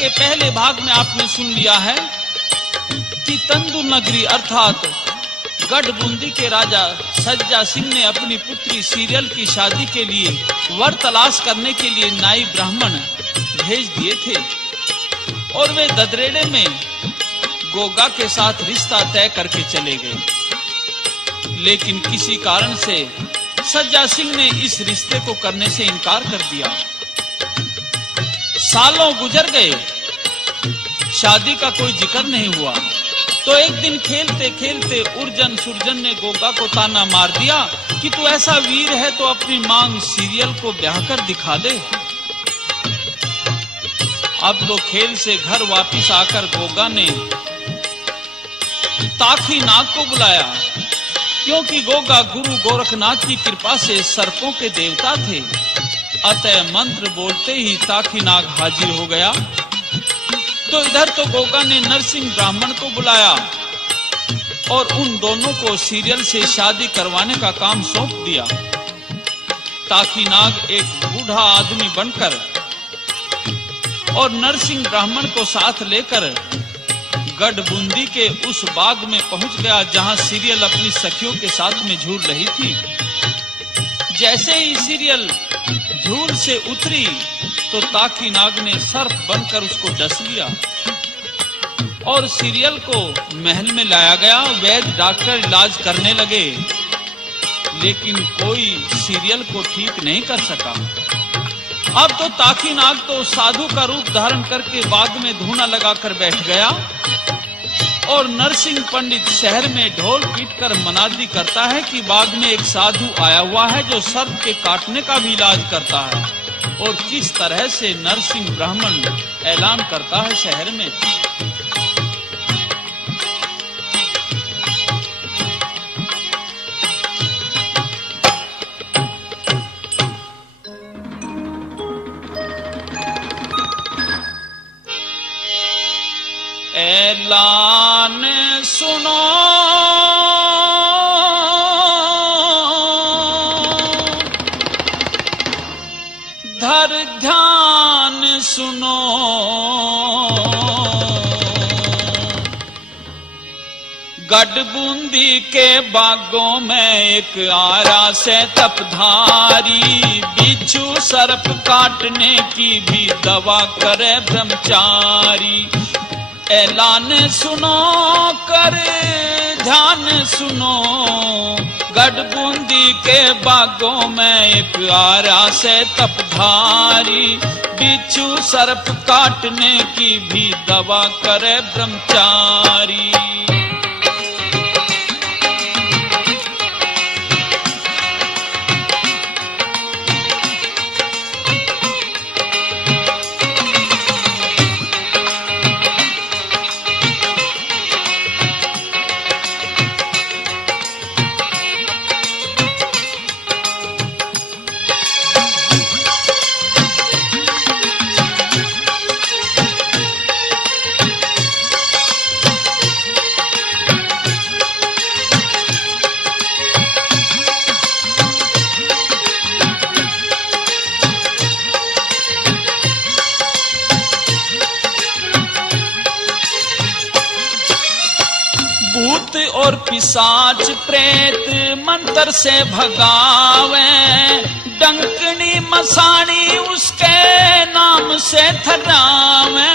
के पहले भाग में आपने सुन लिया है कि तंदूर नगरी अर्थात गढ़बूंदी के राजा सज्जा सिंह ने अपनी पुत्री सीरियल की शादी के लिए वर तलाश करने के लिए नाई ब्राह्मण भेज दिए थे और वे ददरेड़े में गोगा के साथ रिश्ता तय करके चले गए। लेकिन किसी कारण से सज्जा सिंह ने इस रिश्ते को करने से इनकार कर दिया। सालों गुजर गए, शादी का कोई जिक्र नहीं हुआ। तो एक दिन खेलते खेलते उर्जन सुरजन ने गोगा को ताना मार दिया कि तू ऐसा वीर है तो अपनी मांग सीरियल को ब्याह कर दिखा दे। अब तो खेल से घर वापस आकर गोगा ने ताखी नाग को बुलाया, क्योंकि गोगा गुरु गोरखनाथ की कृपा से सर्पों के देवता थे। अतः मंत्र बोलते ही ताखी नाग हाजिर हो गया। तो इधर तो गोगा ने नरसिंह ब्राह्मण को बुलाया और उन दोनों को सीरियल से शादी करवाने का काम सौंप दिया। ताखी नाग एक बूढ़ा आदमी बनकर और नरसिंह ब्राह्मण को साथ लेकर गढ़बूंदी के उस बाग में पहुंच गया जहां सीरियल अपनी सखियों के साथ में झूल रही थी। जैसे ही सीरियल झूल से उतरी तो ताकी नाग ने सर्प बनकर उसको डस लिया और सीरियल को महल में लाया गया। वैद्य डॉक्टर इलाज करने लगे, लेकिन कोई सीरियल को ठीक नहीं कर सका। अब तो ताकी नाग तो साधु का रूप धारण करके बाग में धूना लगाकर बैठ गया और नरसिंह पंडित शहर में ढोल पीटकर मनादी करता है कि बाग में एक साधु आया हुआ है जो सर्प के काटने का भी इलाज करता है। और किस तरह से नरसिंह ब्राह्मण ऐलान करता है शहर में। ऐलान सुनो धर ध्यान सुनो, गढ़बूंदी के बागों में एक आरा से तपधारी, बिच्छू सर्प काटने की भी दवा करे ब्रह्मचारी। ऐलान सुनो कर ध्यान सुनो, गढ़बूंदी के बागों में एक आरा से तपधारी, बिच्छू सर्प काटने की भी दवा करे ब्रह्मचारी। और पिशाच प्रेत मंत्र से भगावे, डंकनी मसाणी उसके नाम से थरावे।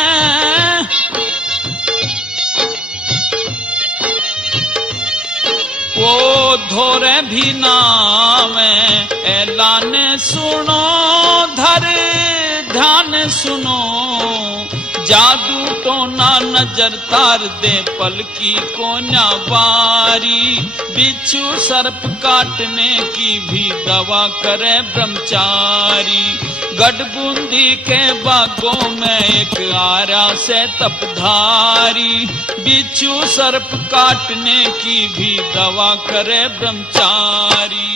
वो धोरे भी नावे। ऐलान सुनो धर ध्यान सुनो, जादू टोना नजर तार दे पलकी को न्यावारी, बिच्छू सर्प काटने की भी दवा करे ब्रह्मचारी। गढ़बूंदी के बागों में एक आरा से तपधारी, बिच्छू सर्प काटने की भी दवा करे ब्रह्मचारी।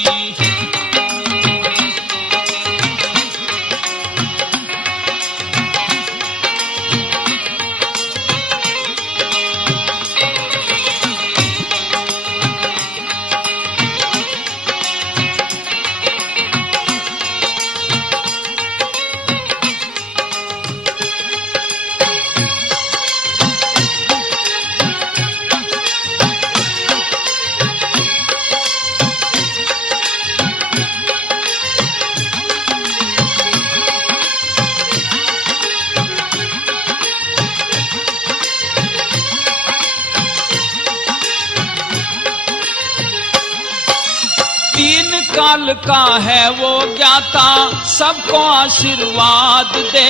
काल का है वो ज्ञाता, सबको आशीर्वाद दे।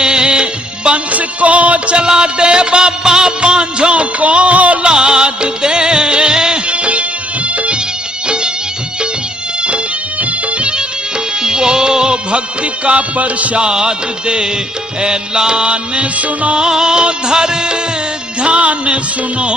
वंश को चला दे बाबा, बांझों को लाद दे। वो भक्ति का प्रसाद दे। ऐलान सुनो धर ध्यान सुनो,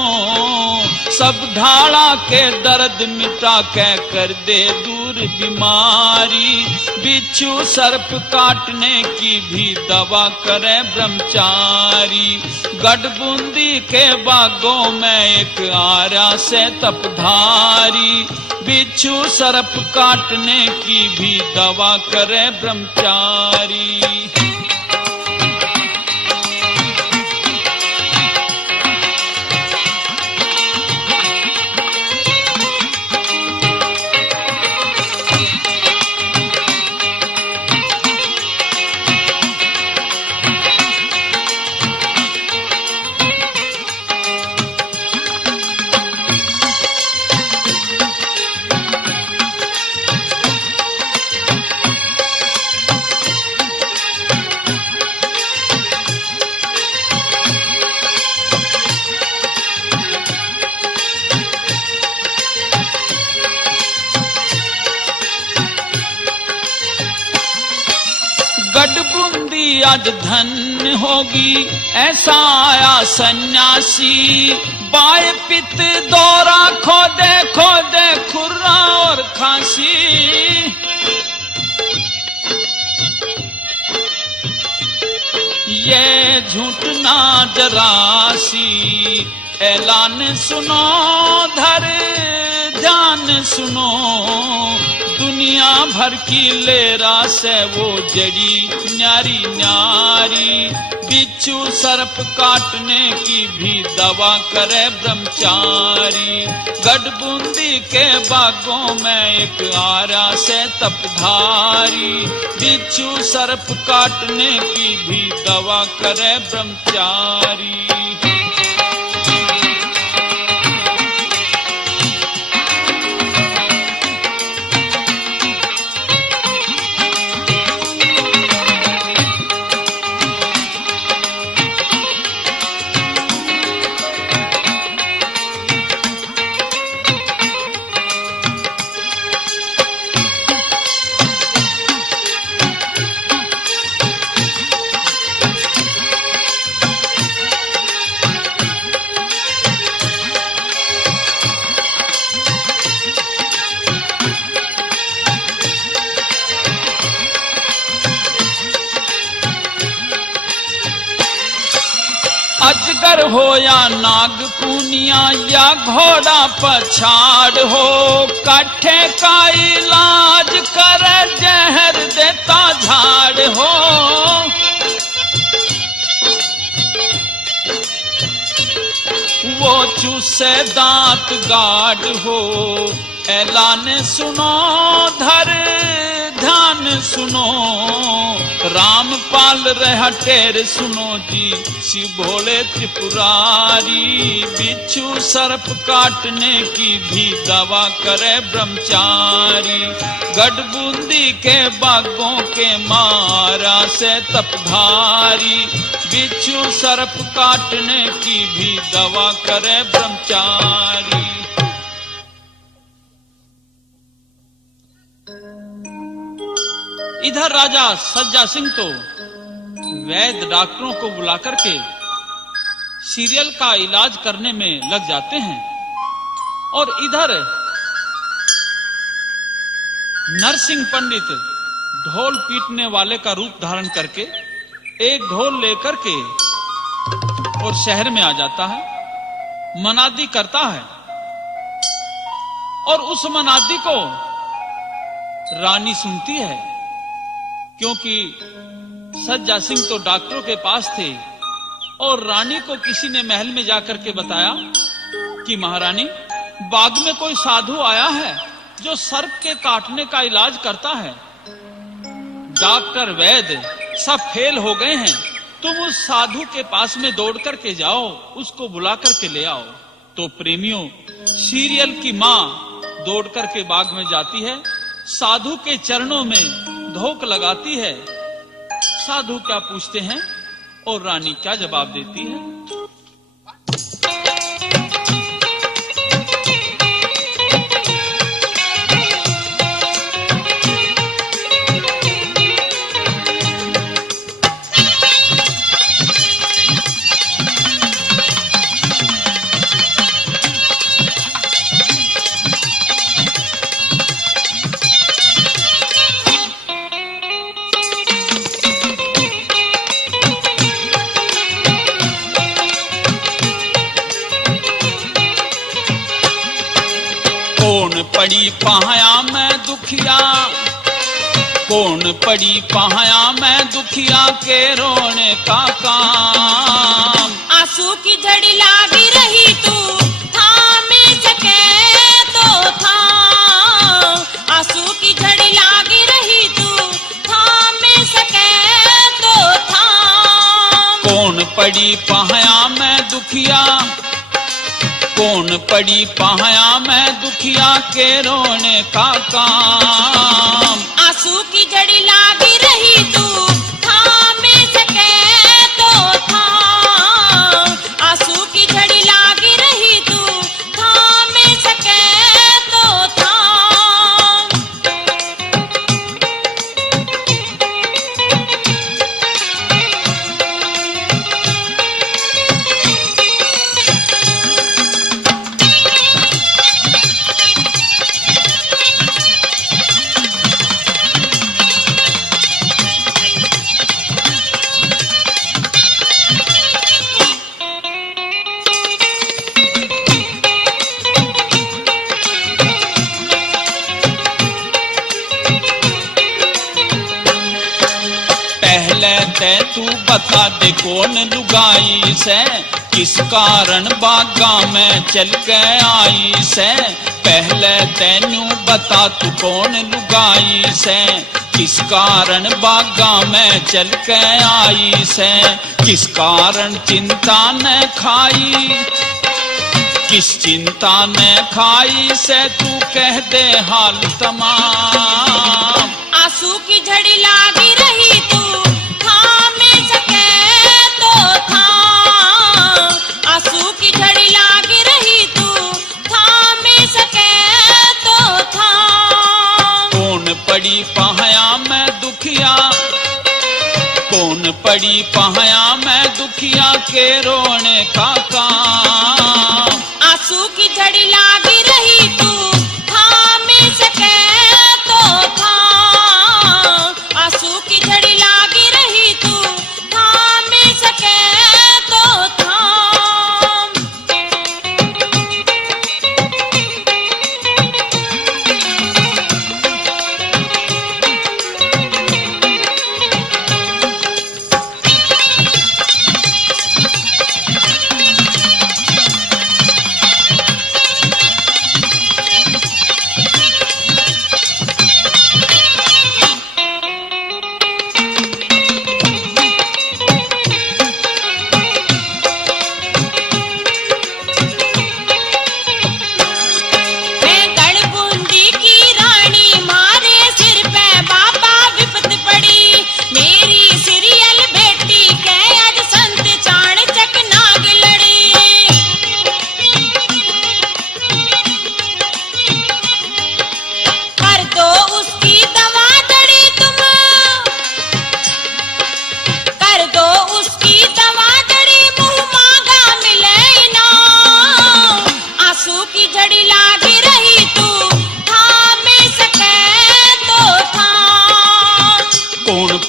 सब ढाला के दर्द मिटा के कर दे दूर बीमारी। बिच्छू सर्प काटने की भी दवा करे ब्रह्मचारी। गढ़बूंदी के बागों में एक आर्या से तपधारी। बिच्छू सर्प काटने की भी दवा करे ब्रह्मचारी। गढ़बूंदी आज धन होगी, ऐसा आया सन्यासी। बाएं पित दौरा खो दे खुर्रा और खांसी। ये झूठ ना जरासी। ऐलान सुनो धर ध्यान सुनो, दुनिया भर की लेरा से वो जड़ी न्यारी न्यारी। बिच्छू सर्प काटने की भी दवा करे ब्रह्मचारी। गढ़बूंदी के बागों में एक आर्या से तपधारी। बिच्छू सर्प काटने की भी दवा करे ब्रह्मचारी। अजगर हो या नाग पूनिया या घोड़ा पछाड़ हो, काठे का इलाज कर जहर देता झाड़ हो। वो चूसे दांत गाढ़ हो। ऐलान सुनो धर ध्यान सुनो, रामपाल रहा टेर सुनो जी शिव भोले त्रिपुरारी। बिच्छू सर्प काटने की भी दवा करे ब्रह्मचारी। गढ़बूंदी के बागों के मारा से तपधारी। बिच्छू सर्प काटने की भी दवा करे ब्रह्मचारी। इधर राजा सज्जा सिंह तो वैद्य डॉक्टरों को बुलाकर के सीरियल का इलाज करने में लग जाते हैं, और इधर नरसिंह पंडित ढोल पीटने वाले का रूप धारण करके एक ढोल लेकर के और शहर में आ जाता है, मनादी करता है। और उस मनादी को रानी सुनती है, क्योंकि सज्जा सिंह तो डॉक्टरों के पास थे और रानी को किसी ने महल में जाकर के बताया कि महारानी, बाग में कोई साधु आया है जो सर्प के काटने का इलाज करता है। डॉक्टर वैद्य सब फेल हो गए हैं, तुम उस साधु के पास में दौड़ करके जाओ, उसको बुला करके ले आओ। तो प्रेमियों, सीरियल की मां दौड़ करके बाग में जाती है साधु के चरणों में धोख लगाती है। साधु क्या पूछते हैं और रानी क्या जवाब देती है? कौन पड़ी पाया मैं दुखिया, कौन पड़ी पाया मैं दुखिया के रोने का काम। आंसू की झड़ी लागी रही तू थामे सके तो थाम। आंसू की झड़ी लागी रही तू थामे सके तो थाम। कौन पड़ी पाया मैं दुखिया, कौन पड़ी पाया मैं दुखिया के रोने का काम। आंसू की झड़ी लागी रही तू थामे सके तो थाम। आंसू की झड़ी लागी रही तू थामे सके तो थाम। ते तू बता दे कौन लुगाई से, किस कारण बागा में चल के आई से। पहले तेनू बता तू कौन लुगाई से, किस कारण बागा में चल के आई से। किस कारण चिंता न खाई, किस चिंता न खाई से तू कह दे हाल तमाम। आंसू की झड़ी लागी रही तू थामे सके तो थाम। आंसू की झड़ी लागी रही तू थामे सके तो थाम। कौन पड़ी पाया मैं दुखिया, कौन पड़ी पाया मैं दुखिया के रोने का काम। आंसू की झड़ी लागी रही तू थामे सके तो थाम। आंसू की झड़ी लागी रही तू थामे सके तो थाम।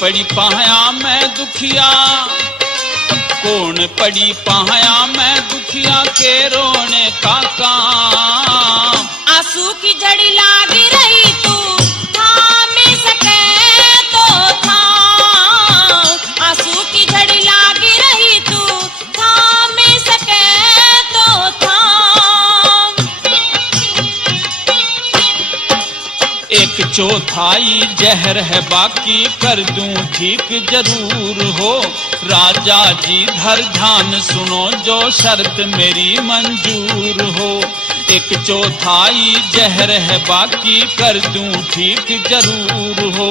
पड़ी पाया मैं दुखिया, कौन पड़ी पाया मैं दुखिया के रोने का काम। आंसू की झड़ी लागी रही तू थामे सके तो थाम। आंसू की झड़ी लागी रही तू थामे सके तो थाम। एक चौथाई जहर है बाकी कर दूं ठीक जरूर हो। राजा जी धर ध्यान सुनो जो शर्त मेरी मंजूर हो। एक चौथाई जहर है बाकी कर दूं ठीक जरूर हो।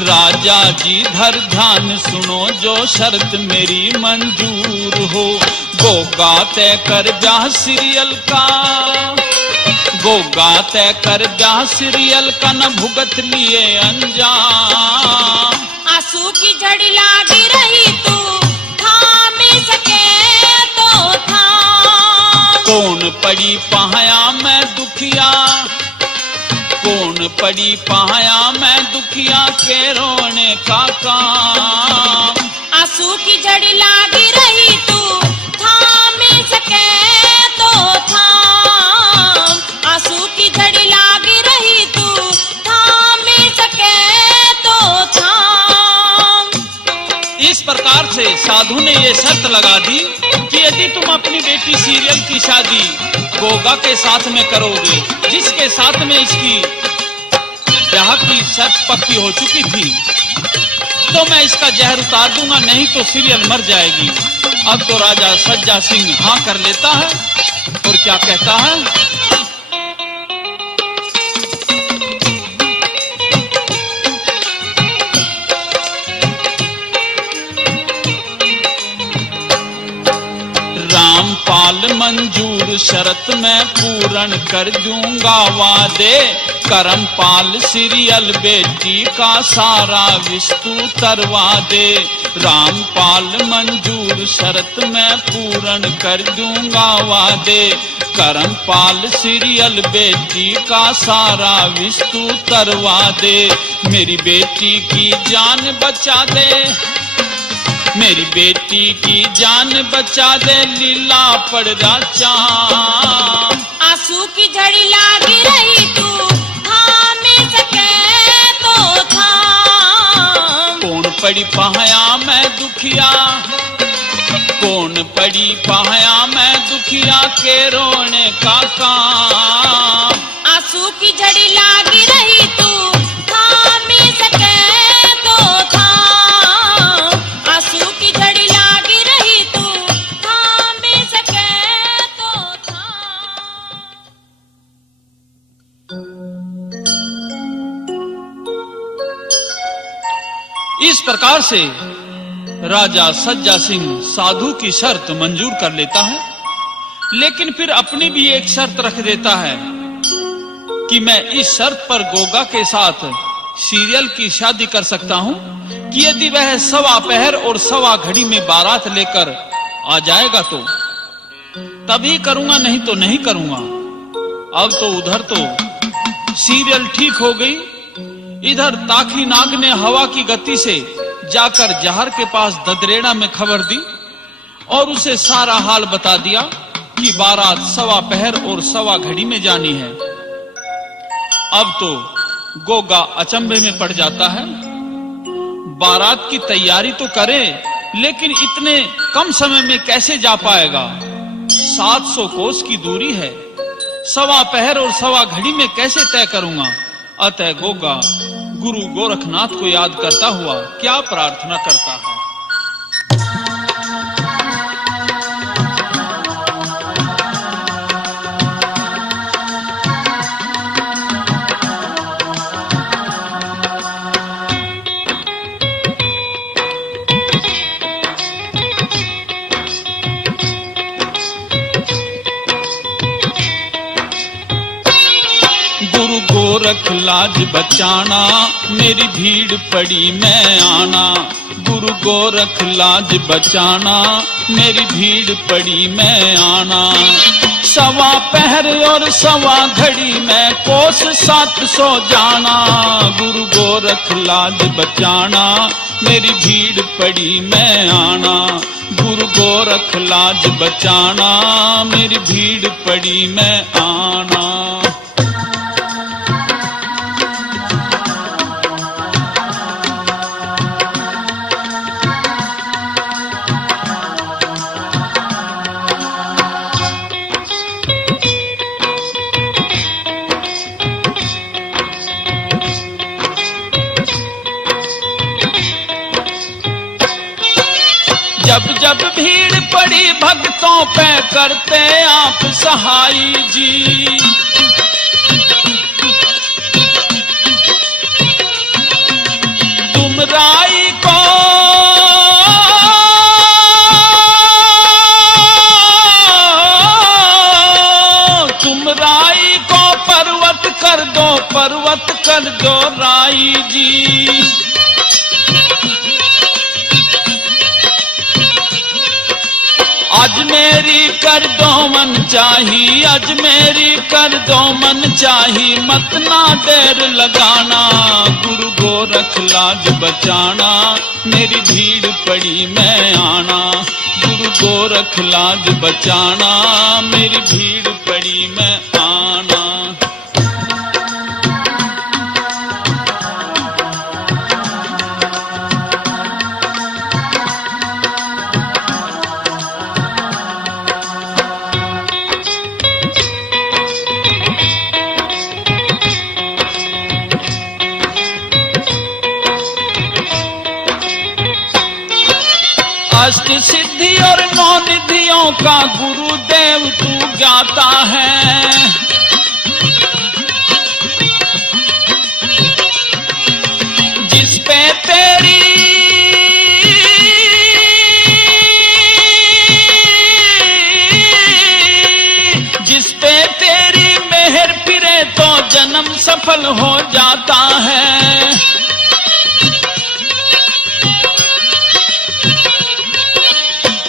राजा जी धर ध्यान सुनो जो शर्त मेरी मंजूर हो। गोगा तय कर ब्याह सीरियल का, गोगा तय कर ब्याह सीरियल का न भुगत लिए अंजाम। आंसू की झड़ी लागी रही तू थाम सके तो थाम। कौन पड़ी पहाया मैं दुखिया, कौन पड़ी पहाया मैं दुखिया के रोने का काम। आंसू की झड़ी लागी रही तू थाम सके तो थाम। आंसू की झड़ी लागी रही तू थाम सके तो थाम। इस प्रकार से साधु ने ये शर्त लगा दी कि यदि तुम अपनी बेटी सीरियल की शादी गोगा के साथ में करोगे, जिसके साथ में इसकी ब्याह की शर्त पक्की हो चुकी थी, तो मैं इसका जहर उतार दूंगा, नहीं तो सीरियल मर जाएगी। अब तो राजा सज्जा सिंह हाँ कर लेता है और क्या कहता है, रामपाल मंजूर शरत मैं पूर्ण कर दूंगा वादे। करमपाल सीरियल बेटी का सारा विस्तु तरवा दे। रामपाल मंजूर शरत मैं पूर्ण कर दूंगा वादे। करमपाल सीरियल बेटी का सारा विस्तु तरवा दे। मेरी बेटी की जान बचा दे, मेरी बेटी की जान बचा दे, लीला पड़ राचा। आंसू की झड़ी लागी रही तू थाम सके तो थाम। कौन पड़ी पहाया मैं दुखिया, कौन पड़ी पहाया मैं दुखिया के रोने का काम। आंसू की झड़ी लागी रही तू थाम सके तो थाम। आंसू की झड़ी लागी रही तू थाम सके तो थाम। इस प्रकार से राजा सज्जा सिंह साधु की शर्त मंजूर कर लेता है, लेकिन फिर अपनी भी एक शर्त रख देता है कि मैं इस शर्त पर गोगा के साथ सीरियल की शादी कर सकता हूं कि यदि वह सवा पहर और सवा घड़ी में बारात लेकर आ जाएगा तो तभी करूंगा, नहीं तो नहीं करूंगा। अब तो उधर तो सीरियल ठीक हो गई, इधर ताकी नाग ने हवा की गति से जाकर जहर के पास ददरेड़ा में खबर दी और उसे सारा हाल बता दिया कि बारात सवा पहर और सवा घड़ी में जानी है। अब तो गोगा अचंभे में पड़ जाता है। बारात की तैयारी तो करे, लेकिन इतने कम समय में कैसे जा पाएगा? 700 कोस की दूरी है, सवा पहर और सवा घड़ी में कैसे तय करूंगा? अतः गोगा गुरु गोरखनाथ को याद करता हुआ क्या प्रार्थना करता है, गोरख लाज बचाना मेरी भीड़ पड़ी मैं आना। गुरु गोरख लाज बचाना मेरी भीड़ पड़ी मैं आना। सवा पहर और सवा घड़ी में कोस 700 जाना। गुरु गोरख लाज बचाना मेरी भीड़ पड़ी मैं आना। गुरु गोरख लाज बचाना मेरी भीड़ पड़ी मैं आना। जब जब भीड़ पड़ी भक्तों पे करते आप सहाय जी। तुम राई को पर्वत कर दो राई जी। आज मेरी कर दो मन चाही, आज मेरी कर दो मन चाही, मत ना देर लगाना गुरु गोरख लाज बचाना, मेरी भीड़ पड़ी मैं आना गुरु गोरख लाज बचाना, मेरी भीड़ पड़ी मैं आना। अष्ट सिद्धि और नौ निधियों का गुरुदेव तू ज्ञाता है, जिस पे तेरी मेहर फिरे तो जन्म सफल हो जाता है।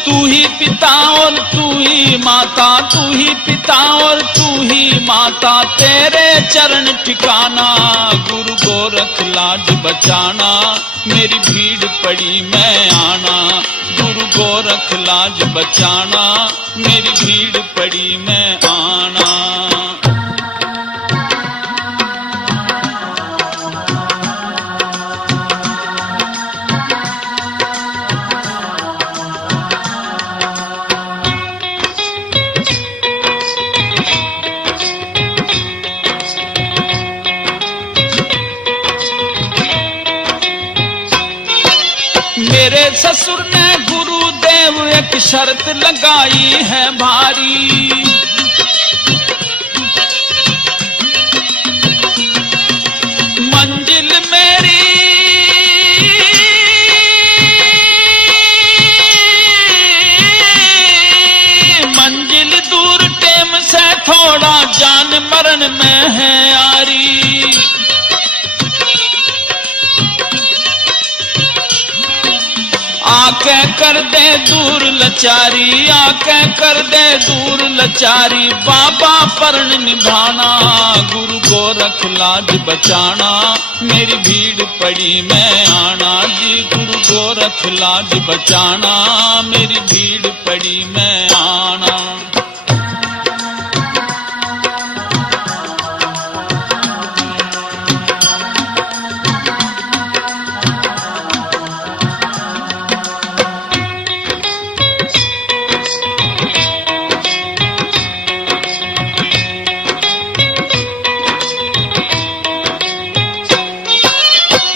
तू ही पिता और तू ही माता, तू ही पिता और तू ही माता, तेरे चरण ठिकाना गुरु गोरख लाज बचाना, मेरी भीड़ पड़ी मैं आना गुरु गोरख लाज बचाना, मेरी भीड़ पड़ी मैं आना। मेरे ससुर ने गुरुदेव एक शर्त लगाई है भारी, मंजिल मेरी दूर टेम से थोड़ा जान मरण में है यारी। आके कर दे दूर लचारी, आके कर दे दूर लचारी, बाबा परण निभाना गुरु गोरख लाज बचाना, मेरी भीड़ पड़ी मैं आना जी गुरु गोरख लाज बचाना, मेरी भीड़ पड़ी मैं आना।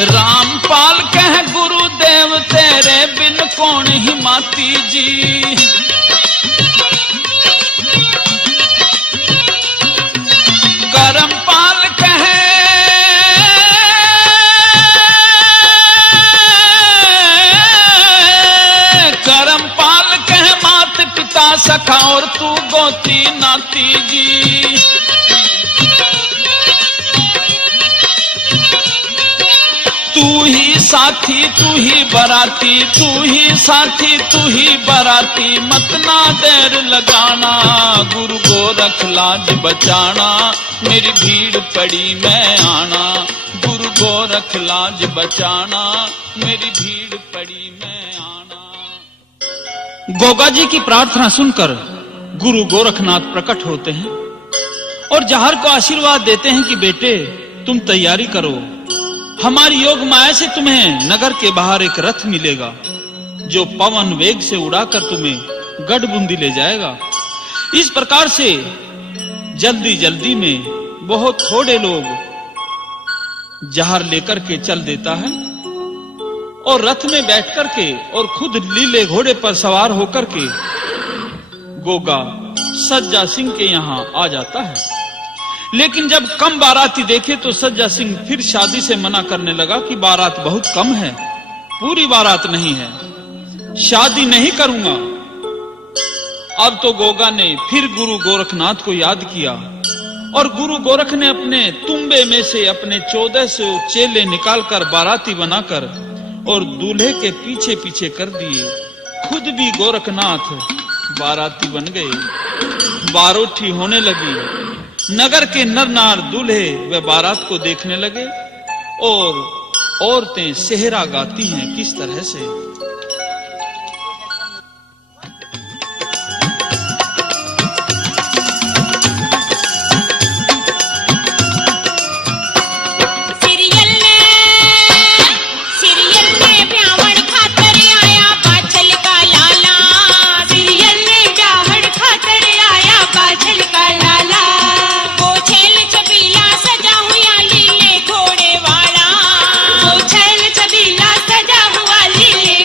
रामपाल कह गुरुदेव तेरे बिन कौन हिमाती जी, करमपाल कहे मात पिता सखा और तू गोती नाती जी। तू ही साथी तू ही बराती, तू ही साथी तू ही बराती, मत ना देर लगाना गुरु गोरख लाज बचाना, मेरी भीड़ पड़ी मैं आना गुरु गोरख लाज बचाना, मेरी भीड़ पड़ी मैं आना। गोगा जी की प्रार्थना सुनकर गुरु गोरखनाथ प्रकट होते हैं और जहर को आशीर्वाद देते हैं कि बेटे तुम तैयारी करो, हमारी योग माया से तुम्हें नगर के बाहर एक रथ मिलेगा जो पवन वेग से उड़ाकर तुम्हें गढ़बुंदी ले जाएगा। इस प्रकार से जल्दी जल्दी में बहुत थोड़े लोग जहर लेकर के चल देता है और रथ में बैठ करके और खुद लीले घोड़े पर सवार होकर के गोगा सज्जा सिंह के यहाँ आ जाता है। लेकिन जब कम बाराती देखे तो सज्जा सिंह फिर शादी से मना करने लगा कि बारात बहुत कम है, पूरी बारात नहीं है, शादी नहीं करूंगा। अब तो गोगा ने फिर गुरु गोरखनाथ को याद किया और गुरु गोरख ने अपने तुम्बे में से अपने 1400 चेले निकालकर बाराती बनाकर और दूल्हे के पीछे पीछे कर दिए। खुद भी गोरखनाथ बाराती बन गए। बारोठी होने लगी। नगर के नर नार दूल्हे व बारात को देखने लगे और औरतें सेहरा गाती हैं किस तरह से। सजा हुआ लीले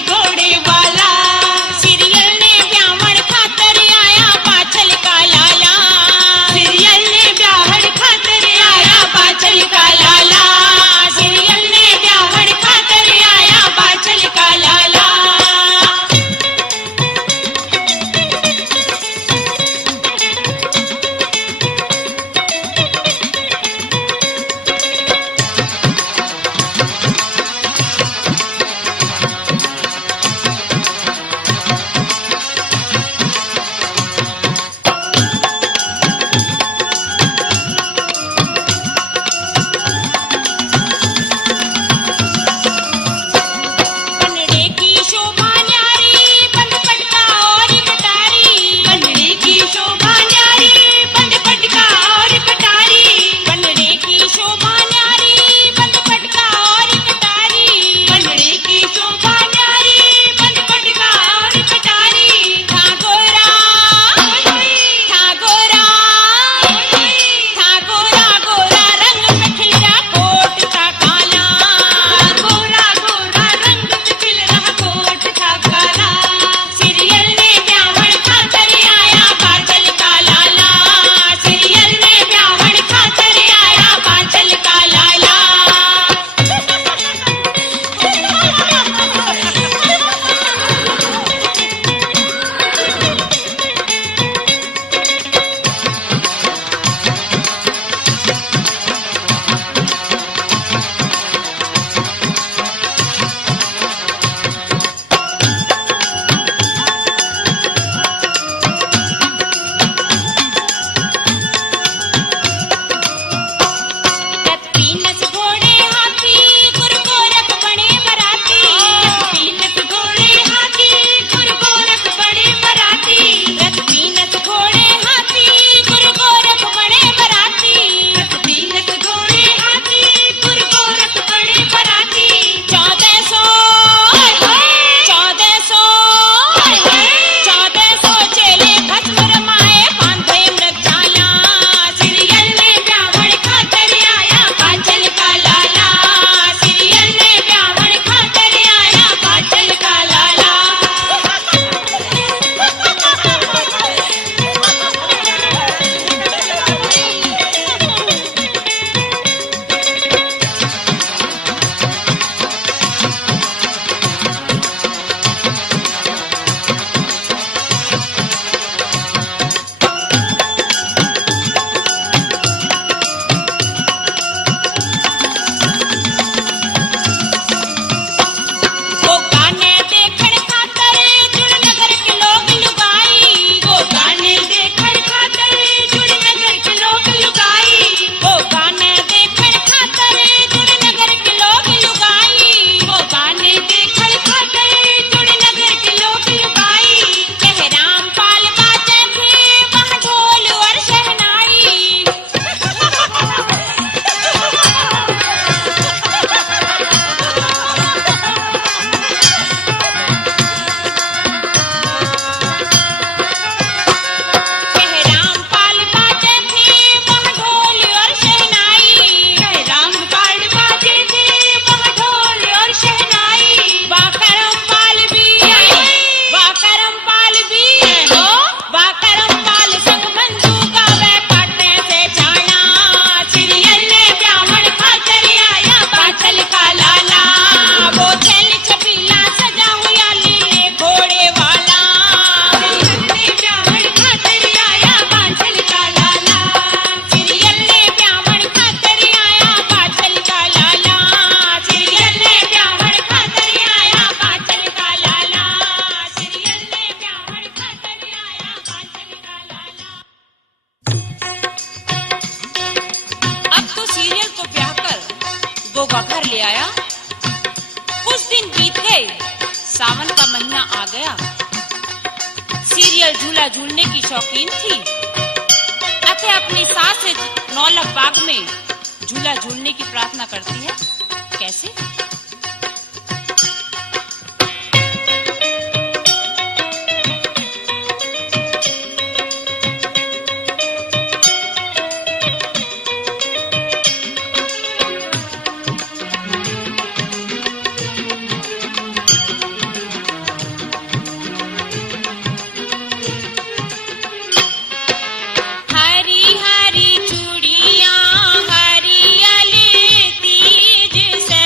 नारियल झूला झूलने की शौकीन थी, अतः अपनी सास से नौलख बाग में झूला झूलने की प्रार्थना करती है। कैसे? हरी हरी चूड़ियां हरियल तीज से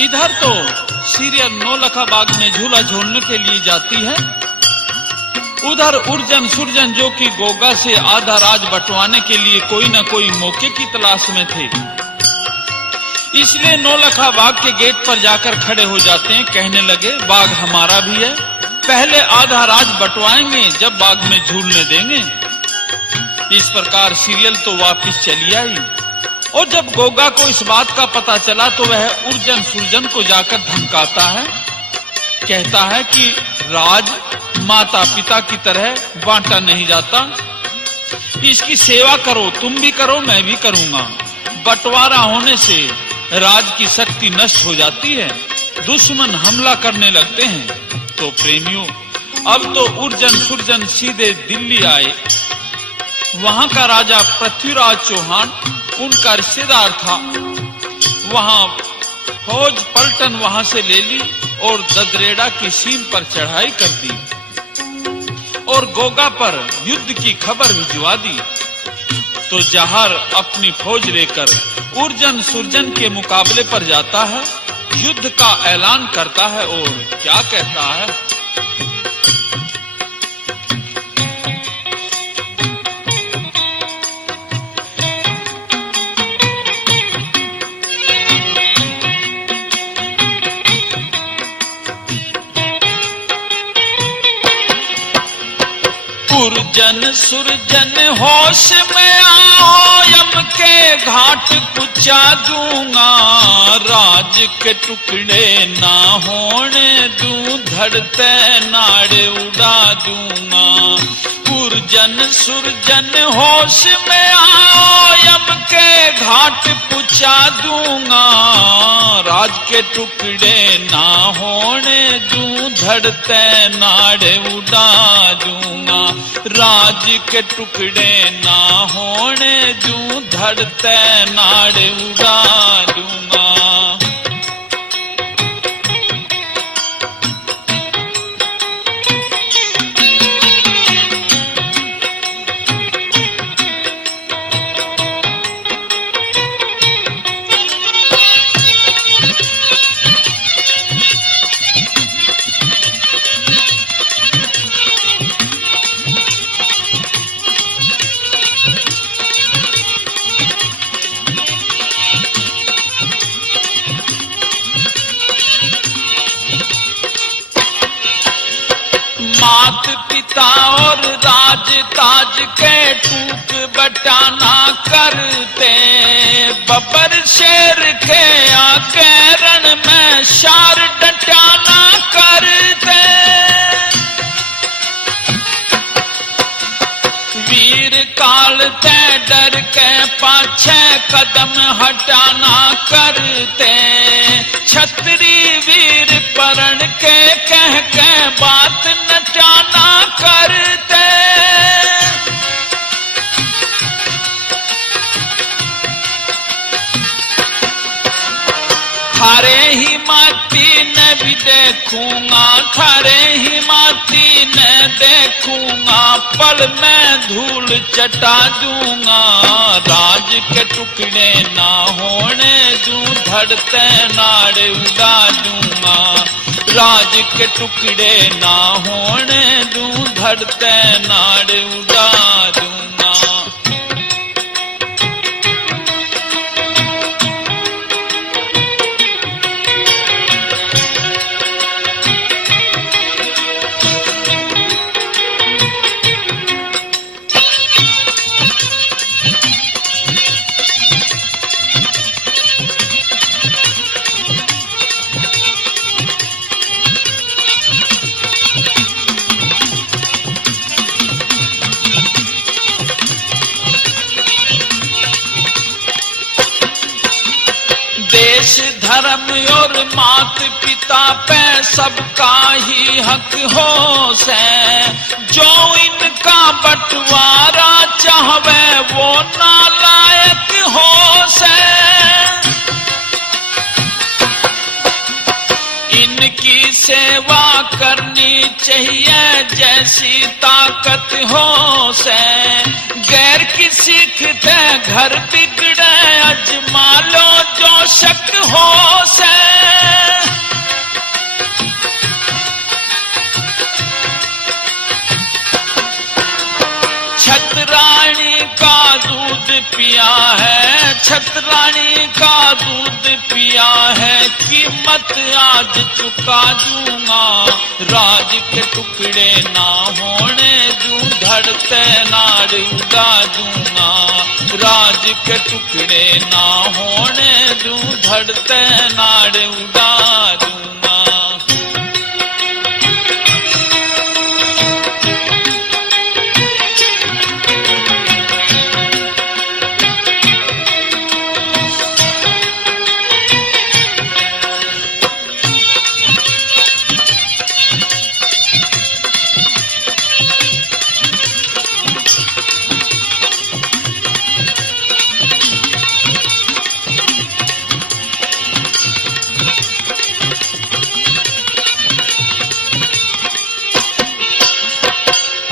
इधर तो सीरियल नौलखा बाग में झूला झूलने के लिए जाती है, उधर उर्जन सुरजन जो कि गोगा से आधा राज बंटवाने के लिए कोई न कोई मौके की तलाश में थे, इसलिए नौलखा बाग के गेट पर जाकर खड़े हो जाते हैं। कहने लगे बाग हमारा भी है, पहले आधा राज बंटवाएंगे जब बाग में झूलने देंगे। इस प्रकार सीरियल तो वापस चली आई और जब गोगा को इस बात का पता चला तो वह उर्जन सुरजन को जाकर धमकाता है, कहता है कि राज माता पिता की तरह बांटा नहीं जाता, इसकी सेवा करो, तुम भी करो मैं भी करूंगा। बंटवारा होने से राज की शक्ति नष्ट हो जाती है, दुश्मन हमला करने लगते हैं। तो प्रेमियों, अब तो उर्जन सुरजन सीधे दिल्ली आए। वहां का राजा पृथ्वीराज चौहान उनका रिश्तेदार था। वहां फौज पलटन वहां से ले ली और ददरेड़ा की सीम पर चढ़ाई कर दी और गोगा पर युद्ध की खबर भिजवा दी। तो जहार अपनी फौज लेकर उर्जन सुरजन के मुकाबले पर जाता है, युद्ध का ऐलान करता है और क्या कहता है, उर्जन सुरजन होश में आओ, यम के घाट पुचा दूंगा, राज के टुकड़े ना होने दूं, धड़ते नाड़े उड़ा दूंगा। उर्जन सुरजन होश में आओ, यम के घाट पुचा दूंगा, राज के टुकड़े ना होने दूं, धड़ते नाड़े उड़ा दूंगा। राज के टुकड़े ना होने दूं, धड़ते नाड़े उड़ा दूंगा। मात पिता और राज ताज के टूक बटाना करते, बबर शेर के आके रण में शार डटाना करते। वीर काल ते डर के पाछे कदम हटाना करते, छतरी वीर परण के कह के बात नचाना करते। थारे ही माटी ने भी देखूंगा, थारे ही माटी ने देखूंगा, पल में धूल चटा दूंगा, राज के टुकड़े ना होने दूं, धड़ते नाड़े उड़ा दूंगा। राज के टुकड़े ना होने दूं, धड़ते नाड़े उड़ा दूंगा। देश धर्म और मात पिता पे सबका ही हक हो से, जो इनका बंटवारा चाहवे वो नालायक हो से। इनकी सेवा करनी चाहिए जैसी ताकत हो से, गैर किसी के घर बिगड़े अजमा लो जो शक हो से। छतरानी का दूध पिया है, छतरानी का दूध पिया है, कीमत आज चुका दूंगा, राज के टुकड़े ना होने दूं, धड़ते नाड़ उड़ा दूंगा, राज के टुकड़े ना होने दूं, धड़ते नाड़ उड़ा दूंगा।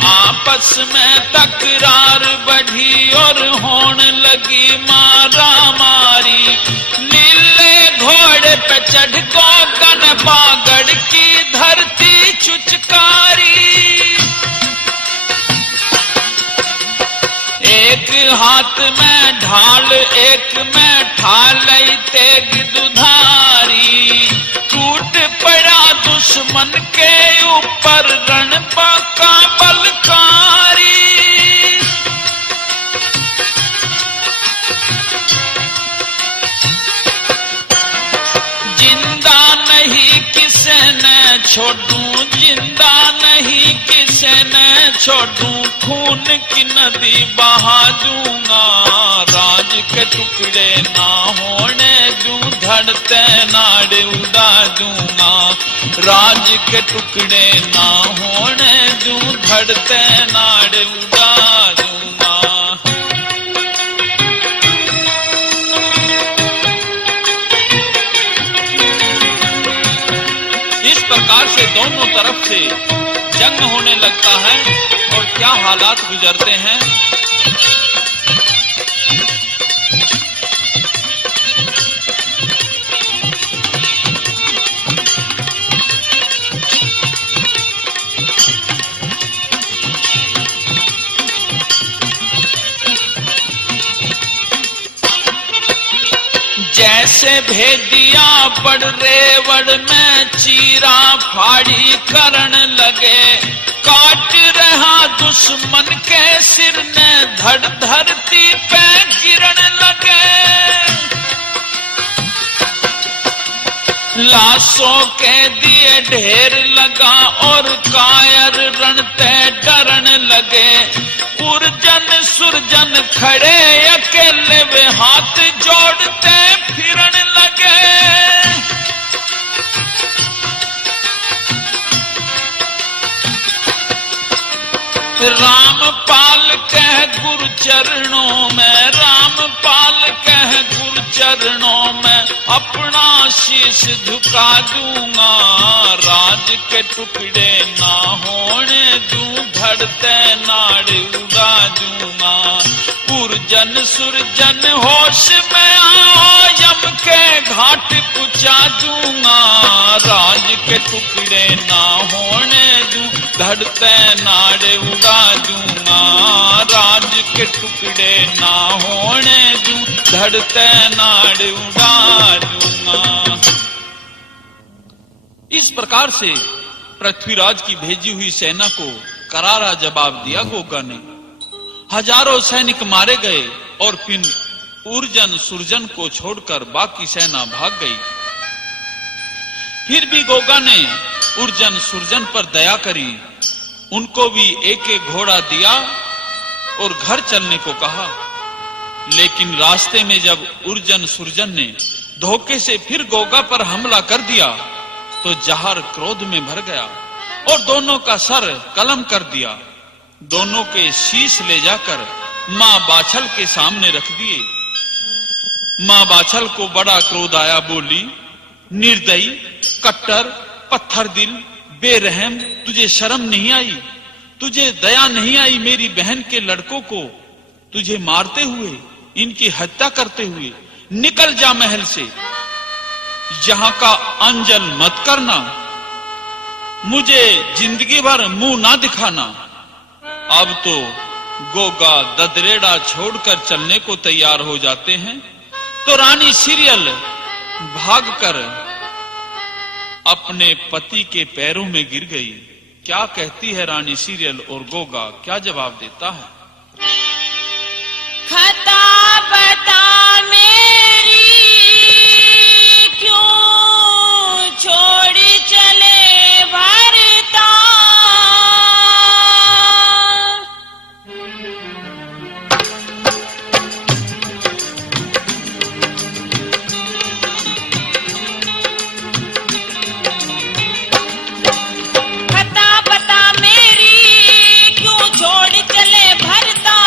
आपस में तकरार बढ़ी और होने लगी मारा मारी, नीले घोड़े पे चढ़ गोगन बागड़ की धरती चुचकारी, एक हाथ में ढाल एक में ठाल तेग दुधारी, टूट पड़ा दुश्मन के ऊपर रण का बलकारी, जिंदा नहीं किसे न छोड़ूं, जिंदा नहीं किसे न छोड़ूं, खून की नदी बहा दूंगा, राज के टुकड़े ना होने दूं, धड़ते नाड़ उड़ा दूंगा, राज के टुकड़े ना होने दूं, धड़ते नाड़ उड़ा दूंगा। इस प्रकार से दोनों तरफ से जंग होने लगता है और क्या हालात गुजरते हैं। जैसे भेदिया बड़ रेवड़ में चीरा फाड़ी करन लगे, काट रहा दुश्मन के सिर ने धड़ धरती पे गिरन लगे, लाशों के दिए ढेर लगा और कायर रणते डरन लगे, उर्जन सुरजन खड़े अकेले वे हाथ जोड़ते फिरन लगे, रामपाल कह गुरु चरणों में, रामपाल कह गुरु चरणों में, अपना शीश झुका दूंगा, राज के टुकड़े ना होने दूं, धड़ते नाड़ उड़ा दूंगा, उर्जन सुरजन होश में आओ, यम के घाट पुचा दूंगा, राज के टुकड़े ना होने दूं, धड़ते नाड़ उड़ा दूंगा, राज के टुकड़े ना होने दूं, धड़ते नाड़ उड़ा दूंगा। इस प्रकार से पृथ्वीराज की भेजी हुई सेना को करारा जवाब दिया गोगा ने। हजारों सैनिक मारे गए और फिर उर्जन सुरजन को छोड़कर बाकी सेना भाग गई। फिर भी गोगा ने उर्जन सुरजन पर दया करी, उनको भी एक एक घोड़ा दिया और घर चलने को कहा। लेकिन रास्ते में जब उर्जन सुरजन ने धोखे से फिर गोगा पर हमला कर दिया तो जहर क्रोध में भर गया और दोनों का सर कलम कर दिया। दोनों के शीश ले जाकर मां बाछल के सामने रख दिए। मां बाछल को बड़ा क्रोध आया, बोली, निर्दयी, कट्टर, पत्थर दिल, बेरहम, तुझे शर्म नहीं आई? तुझे दया नहीं आई मेरी बहन के लड़कों को तुझे मारते हुए, इनकी हत्या करते हुए? निकल जा महल से, यहां का अंजल मत करना, मुझे जिंदगी भर मुंह ना दिखाना। अब तो गोगा ददरेड़ा छोड़कर चलने को तैयार हो जाते हैं तो रानी सीरियल भागकर अपने पति के पैरों में गिर गई। क्या कहती है रानी सीरियल और गोगा क्या जवाब देता है? खता बता मेरी क्यों छोड़ चले भरता, खता बता मेरी क्यों छोड़ चले भरता,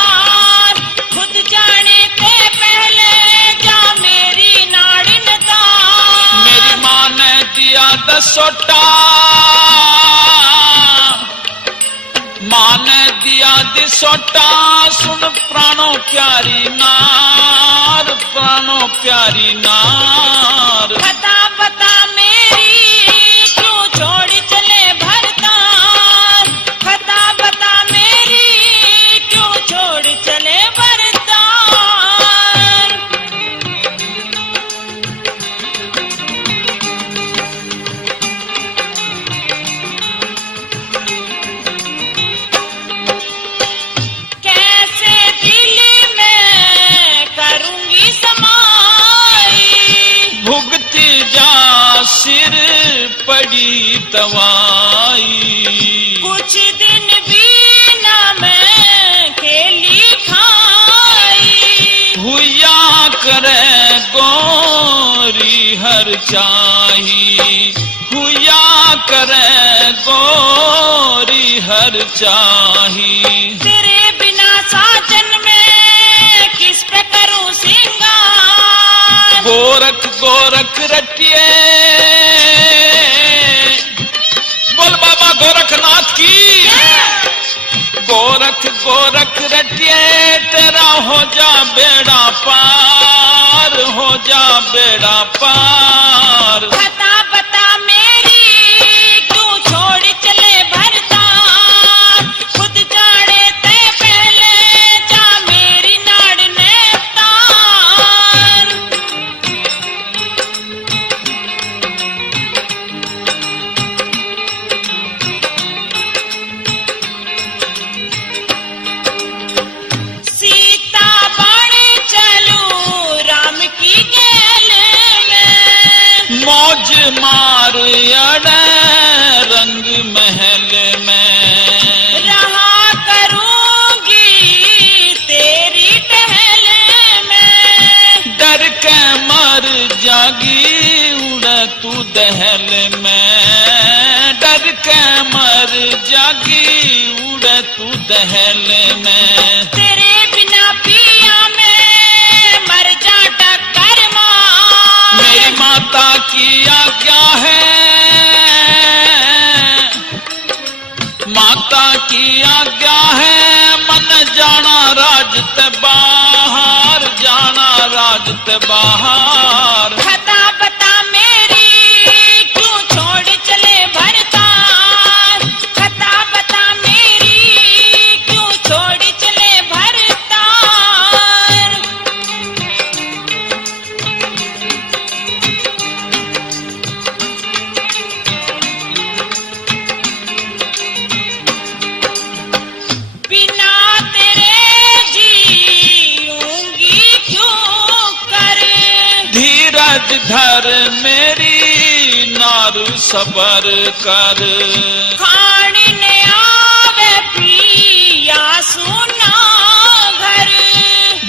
खुद जाने ते पहले जा मेरी नाड़ नता। मेरी माँ ने दिया दसोटा, माँ ने दिया दिसोटा, सुन प्राणों प्यारी नार, प्राणों प्यारी नार। खता बता मेरी क्यों छोड़ चले भरता, खता बता मेरी क्यों छोड़ चले भरता। कैसे दिल में करूंगी समाई, भुगती जा सिर पड़ी दवाई, कुछ दिन भी न मैं खेली खाई। हुआ करे गोरी हर चाही, हुआ करे गोरी हर चाही। तेरे बिना साजन में किस पे करूं सिंगार, गोरख गोरख रटिए, बोल बाबा गोरखनाथ की। गोरख गोरख रटिए, तेरा हो जा बेड़ा पार, हो जा बेड़ा पार। खता बता मेरी क्यों छोड़ चले भरता, खुद जाने ते पहले जा मेरी नाड़ ने तार। सीता बन चलूं राम की गेल में, मौज मार अड़े रंग महल में, रहा करूंगी तेरी टहल में। डर के मर जागी उड़ तू दहल में, डर के मर जागी उड़ तू दहल में। तेरे बिना पिया मैं मर जा टक्कर मार, मेरी माता की आज्ञा है, माता की आज्ञा है, मन जाना राज ते बाहर, जाना राज ते बाहर। खता बता मेरी क्यों छोड़ चले भरता, खता बता मेरी क्यों छोड़ चले भरता। बिना तेरे जीऊंगी क्यों कर, धीरज धर मेरी नार सबर कर, खान ने आवे पिया सुना घर।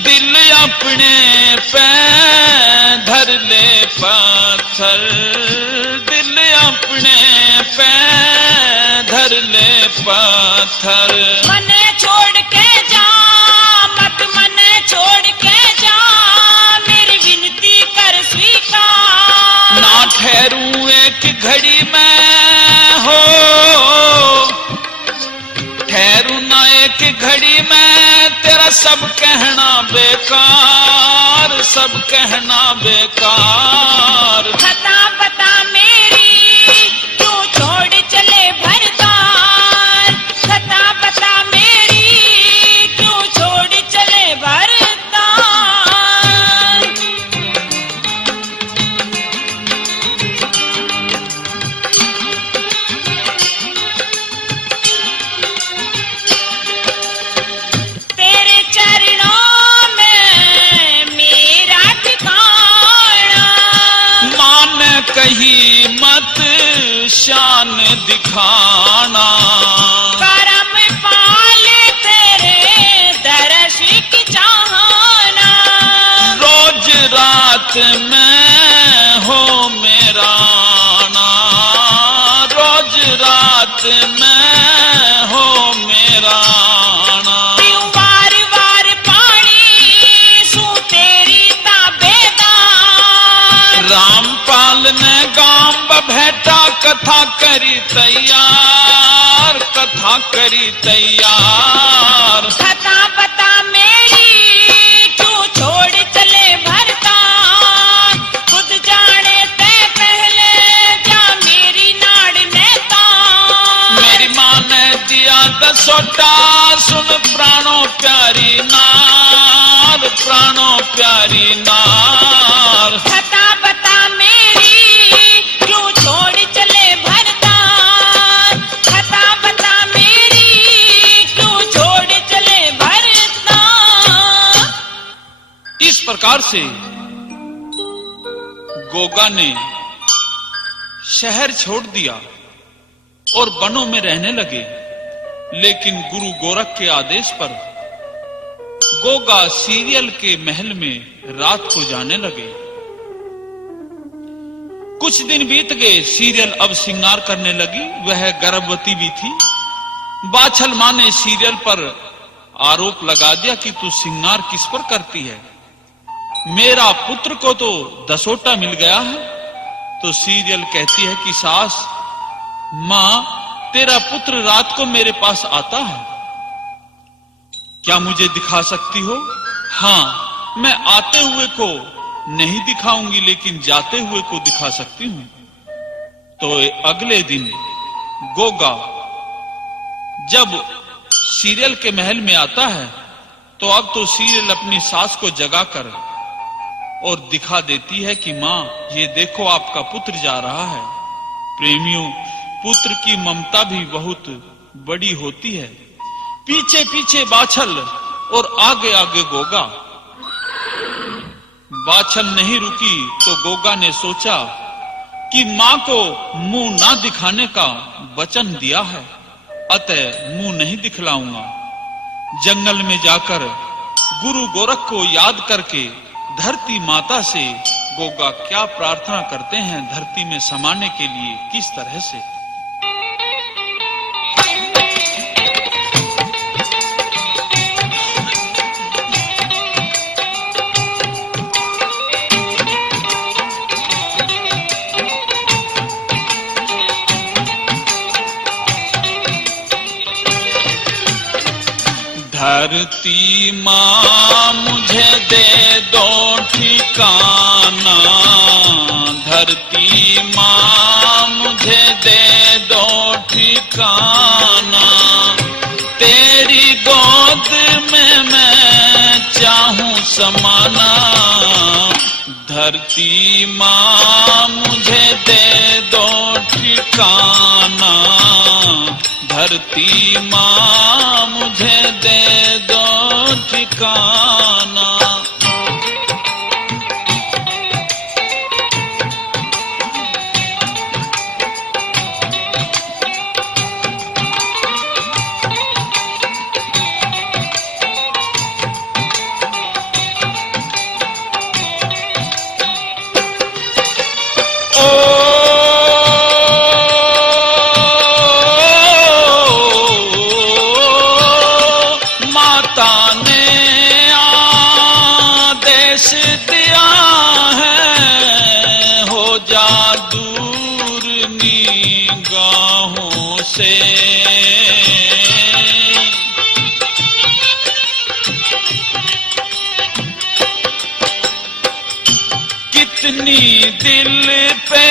दिल अपने पे धर ले पत्थर, दिल अपने पे धर ले पत्थर। मने छोड़ के जा मत, मने छोड़ के जा मेरी विनती कर स्वीकार। ना ठहरूं एक घड़ी में हो, ठहरूं ना एक घड़ी में, तेरा सब कहना बेकार, सब कहना बेकार। खता बता मेरी क्यों छोड़ चले भरता, खता बता मेरी क्यों दिखाना। करम पाल तेरे दर्श की चाहना। रोज रात में हो मेरा आना, रोज रात में हो मेरा आना। वार वार पानी सू तेरी ताबेदार। रामपाल ने गांव बैठा कथा करी तैयार, कथा करी तैयार। कथा बता मेरी क्यों छोड़ चले भरता। खुद जाने ते पहले जा मेरी नाड़ नेता। मेरी माँ ने दिया दसोटा, सुन प्राणों प्यारी नार, प्राणों प्यारी नार। कथा बता मेरी क्यों छोड़ चले भरता। कथा बता मेरी क्यों छोड़ चले भरता। इस प्रकार से गोगा ने शहर छोड़ दिया और वनों में रहने लगे। लेकिन गुरु गोरख के आदेश पर गोगा सीरियल के महल में रात को जाने लगे। कुछ दिन बीत गए, सीरियल अब श्रृंगार करने लगी। वह गर्भवती भी थी। बाछल मां ने सीरियल पर आरोप लगा दिया कि तू श्रृंगार किस पर करती है, मेरा पुत्र को तो दसोटा मिल गया है। तो सीरियल कहती है कि सास, मां, तेरा पुत्र रात को मेरे पास आता है, क्या मुझे दिखा सकती हो? हाँ, मैं आते हुए को नहीं दिखाऊंगी, लेकिन जाते हुए को दिखा सकती हूं। तो अगले दिन गोगा जब सीरियल के महल में आता है, तो अब तो सीरियल अपनी सास को जगाकर और दिखा देती है कि मां, ये देखो आपका पुत्र जा रहा है। प्रेमियों, पुत्र की ममता भी बहुत बड़ी होती है। पीछे पीछे बाछल और आगे आगे गोगा। बाछल नहीं रुकी तो गोगा ने सोचा कि मां को मुंह ना दिखाने का वचन दिया है, अतः मुंह नहीं दिखलाऊंगा। जंगल में जाकर गुरु गोरख को याद करके धरती माता से गोगा क्या प्रार्थना करते हैं धरती में समाने के लिए, किस तरह से। धरती माँ मुझे दे दो ठिकाना, धरती माँ मुझे दे दो ठिकाना। तेरी गोद में मैं चाहूं समाना, धरती माँ मुझे दे दो ठिकाना। धरती माँ मुझे दे दो ठिकाना। कितनी दिल पे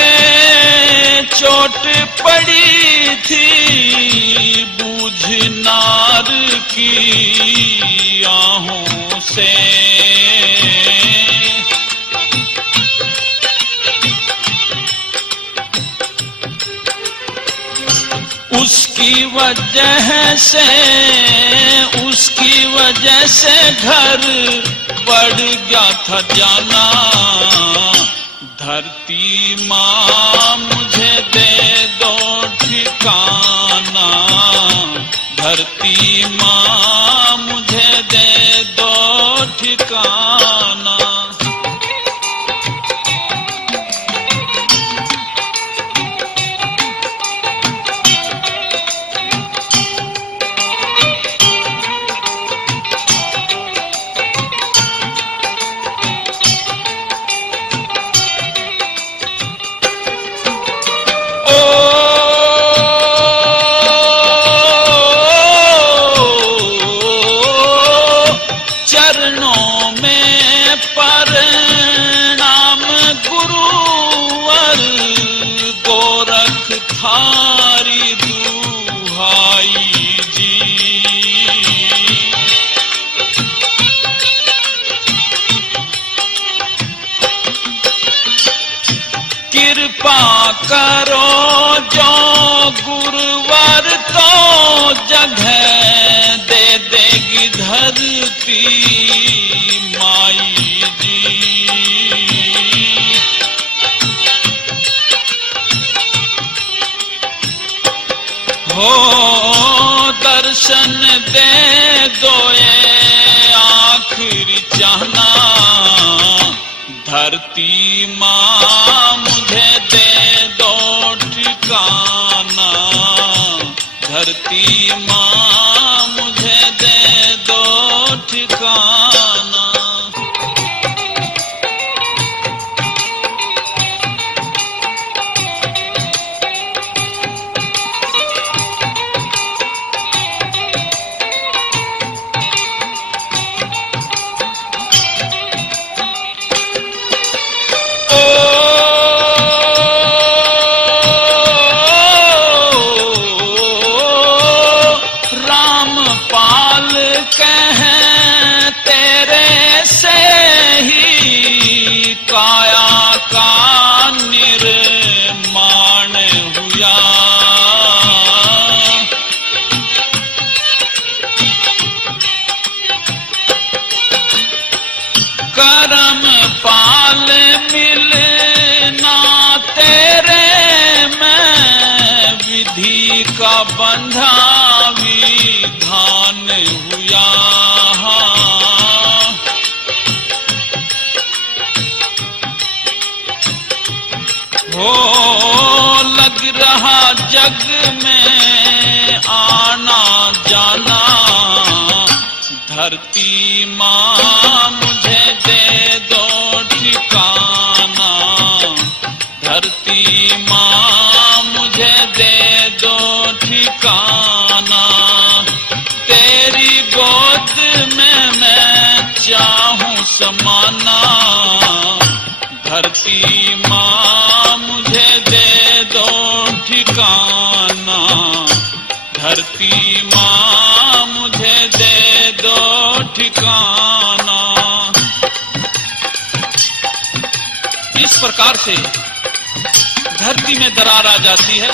चोट पड़ी थी, बूझ नार की आहों से। उसकी वजह से घर बढ़ गया था जाना। धरती माँ मुझे दे दो ठिकाना, धरती माँ मुझे दे दो ठिकाना। थारी दुहाई जी, कृपा करो जो गुरुवर तो जगह दे देगी धरती माई जी। हो दर्शन दे दो ये आखिरी चाहना, धरती माँ मुझे दे दो ठिकाना। धरती माँ मुझे दे दो ठिकाना। काया का निर्माण हुआ, करम पाल मिलना तेरे में विधि का बंधा विधान हुआ। हो लग रहा जग में आना जाना, धरती माँ मुझे दे दो ठिकाना। धरती माँ मुझे दे दो ठिकाना। तेरी गोद में मैं चाहूं समाना, धरती माँ मुझे दे दो ठिकाना। धरती माँ मुझे दे दो ठिकाना। इस प्रकार से धरती में दरार आ जाती है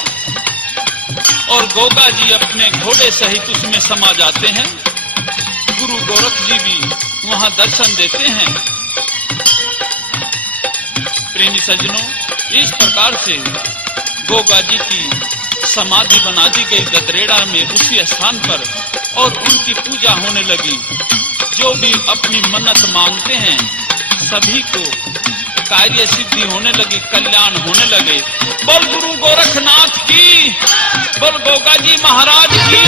और गोगा जी अपने घोड़े सहित उसमें समा जाते हैं। गुरु गोरख जी भी वहां दर्शन देते हैं। प्रेमी सज्जनों, इस प्रकार से गोगा जी की समाधि बना दी गई गदरेड़ा में उसी स्थान पर, और उनकी पूजा होने लगी। जो भी अपनी मन्नत मांगते हैं सभी को कार्य सिद्धि होने लगी, कल्याण होने लगे। बोल गुरु गोरखनाथ की, बोल गोगा जी महाराज की।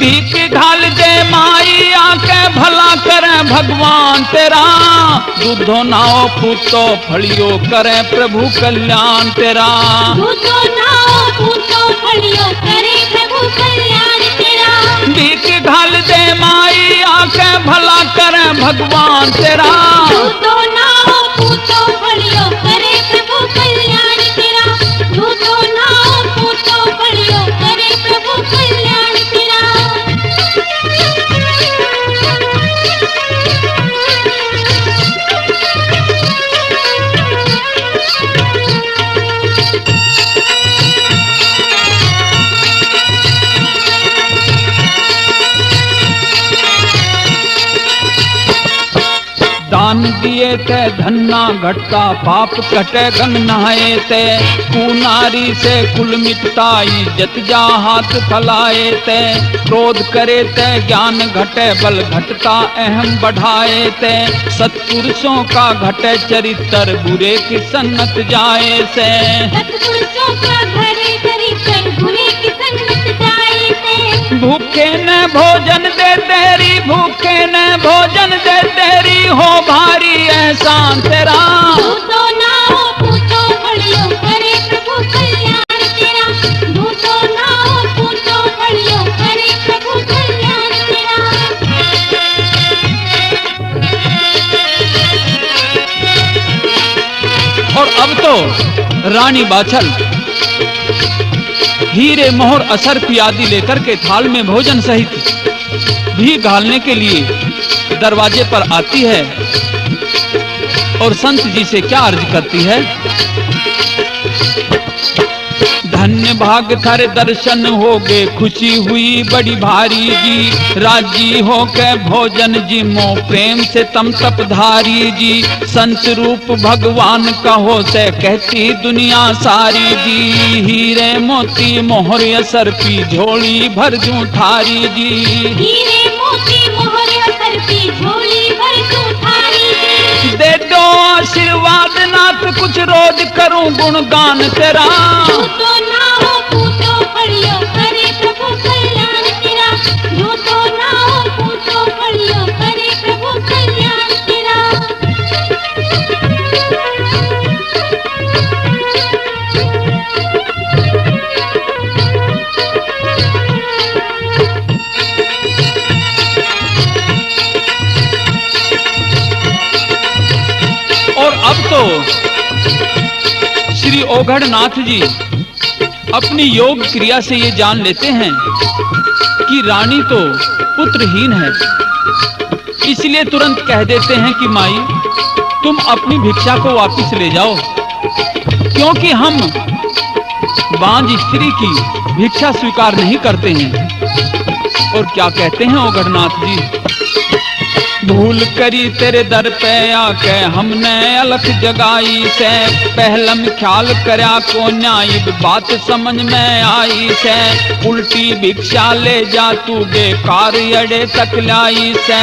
भीख घाल दे माई आके भला करे भगवान तेरा, दूधो नाओ पूतो फलियो करे प्रभु कल्याण तेरा। दूधो नाओ पूतो फलियो करे प्रभु कल्याण तेरा। भीख घाल दे माई आके भला करे भगवान तेरा। दूधो नाओ पूतो फलियो करे प्रभु कल्याण तेरा। दूधो नाओ पूतो फलियो करे प्रभु कल्याण तेरा। दान दिए ते धन्ना घटता पाप कटे गंग नहाए ते कुनारी से कुल मिटता इज्जत जा हाथ फैलाए ते क्रोध करे ते ज्ञान घटे बल घटता अहम बढ़ाए ते सत्पुरुषों का घटे चरित्र बुरे की सन्नत जाए से सत्पुरुषों का घरे चरित्र बुरे की सन्नत जाए से भूखे न भोजन दे तेरी भूखे न भोजन दे तेरी हो भारी एहसान तेरा झूठो ना हो पूछो फलियो करे प्रभु कल्याण तेरा झूठो ना हो पूछो फलियो करे प्रभु कल्याण तेरा और अब तो रानी बाछल हीरे मोहर असरफी आदि लेकर के थाल में भोजन सहित भी घालने के लिए दरवाजे पर आती है और संत जी से क्या अर्ज करती है। धन्य भाग थारे दर्शन हो गए खुशी हुई बड़ी भारी जी राजी हो के भोजन जी मोह प्रेम से तम तप धारी जी संत रूप भगवान कहो से कहती दुनिया सारी जी हीरे मोती मोहर असरफी झोली भर दूं थारी जी हीरे मोती मोहर असरफी झोली भर दूं थारी जी दे दो आशीर्वाद नाथ कुछ रोज करूं गुणगान तेरा झूठो ना हो पूछो फलियो करे प्रभु कल्याण तेरा झूठो ना हो पूछो फलियो करे प्रभु कल्याण तेरा और अब तो श्री ओघड़नाथ जी अपनी योग क्रिया से ये जान लेते हैं कि रानी तो पुत्रहीन है, इसलिए तुरंत कह देते हैं कि माई तुम अपनी भिक्षा को वापस ले जाओ, क्योंकि हम बांझ स्त्री की भिक्षा स्वीकार नहीं करते हैं। और क्या कहते हैं ओघड़नाथ जी, भूल करी तेरे दर पे आके हमने अलख जगाई से पहलम ख्याल करया को न्याय बात समझ में आई से उल्टी भिक्षा ले जा तू बेकार अड़े तक लाई से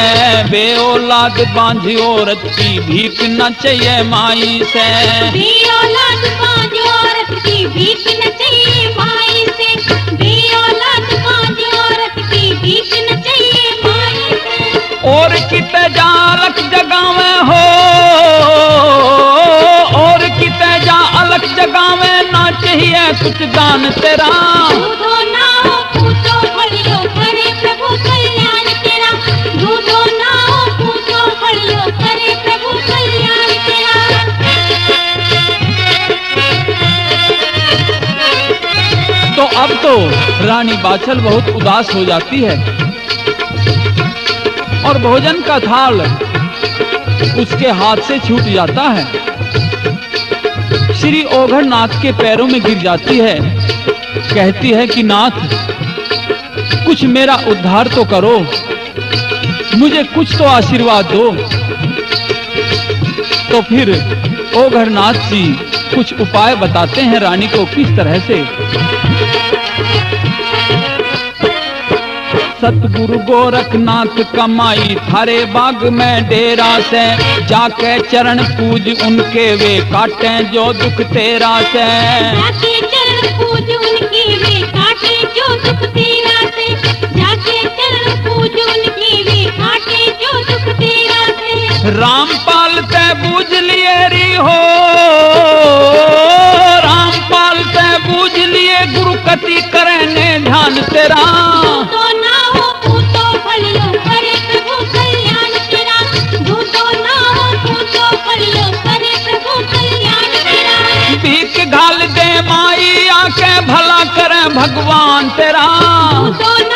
बे औलाद बांझ औरत की भीख न चाहिए माई से बे औलाद बांझ औरत की भीख न चाहिए माई से बे औलाद बांझ औरत की भीख न चाहिए माई से और किते जा अलख जगावे हो और किते जा अलख जगावे ना चाहिए कुछ दान तेरा झूठो ना हो पूछो फलियो करे प्रभु कल्याण तेरा झूठो ना हो पूछो फलियो करे प्रभु कल्याण तेरा तो अब तो रानी बाछल बहुत उदास हो जाती है और भोजन का थाल उसके हाथ से छूट जाता है, श्री ओघड़नाथ के पैरों में गिर जाती है, कहती है कि नाथ कुछ मेरा उद्धार तो करो, मुझे कुछ तो आशीर्वाद दो। तो फिर ओघड़नाथ जी कुछ उपाय बताते हैं रानी को किस तरह से। सतगुरु गोरखनाथ कमाई थारे बाग में डेरा से जाके चरण पूज उनके वे काटे जो दुख तेरा से जाके चरण पूज उनकी वे काटे जो दुख तेरा से जाके चरण पूज उनकी वे काटे जो दुख तेरा से रामपाल ते बूझ लिए री हो रामपाल ते बूझ लिए गुरु कति करने ध्यान तेरा झूठो ना हो पूछो फलियो करे प्रभु कल्याण तेरा झूठो ना हो पूछो फलियो करे प्रभु कल्याण तेरा भीख घाल दे माई आके भला करे भगवान तेरा झूठो ना